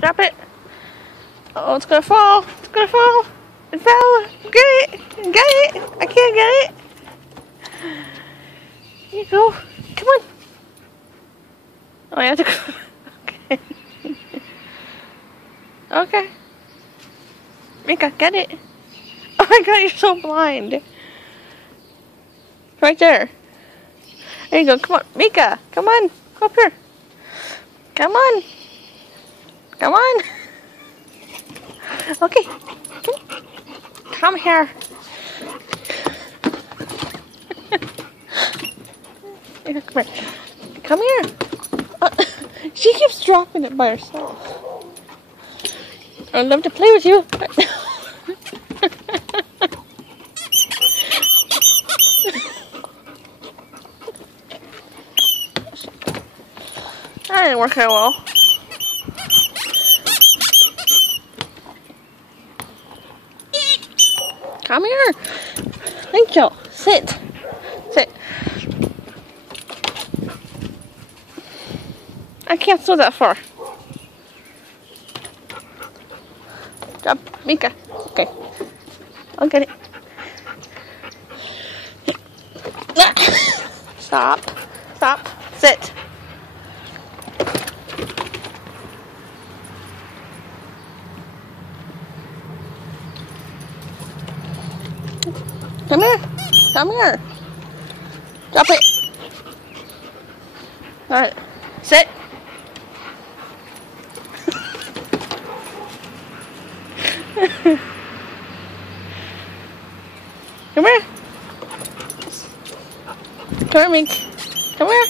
Drop it. Oh, it's gonna fall. It's gonna fall. It fell. Get it. Get it. I can't get it. Here you go. Come on. Oh, I have to go. Okay. Okay. Mika, get it. Oh my god, you're so blind. Right there. There you go. Come on. Mika, come on. Come up here. Come on. Come on. Okay. Come here. Come here. Come here. She keeps dropping it by herself. I'd love to play with you. That didn't work out well. Come here. Angel, sit. Sit. I can't throw that far. Drop, Mika. Okay. I'll get it. Stop. Stop. Sit. Come here. Come here. Drop it. Alright. Sit. Come here. Come here, Mink. Come here.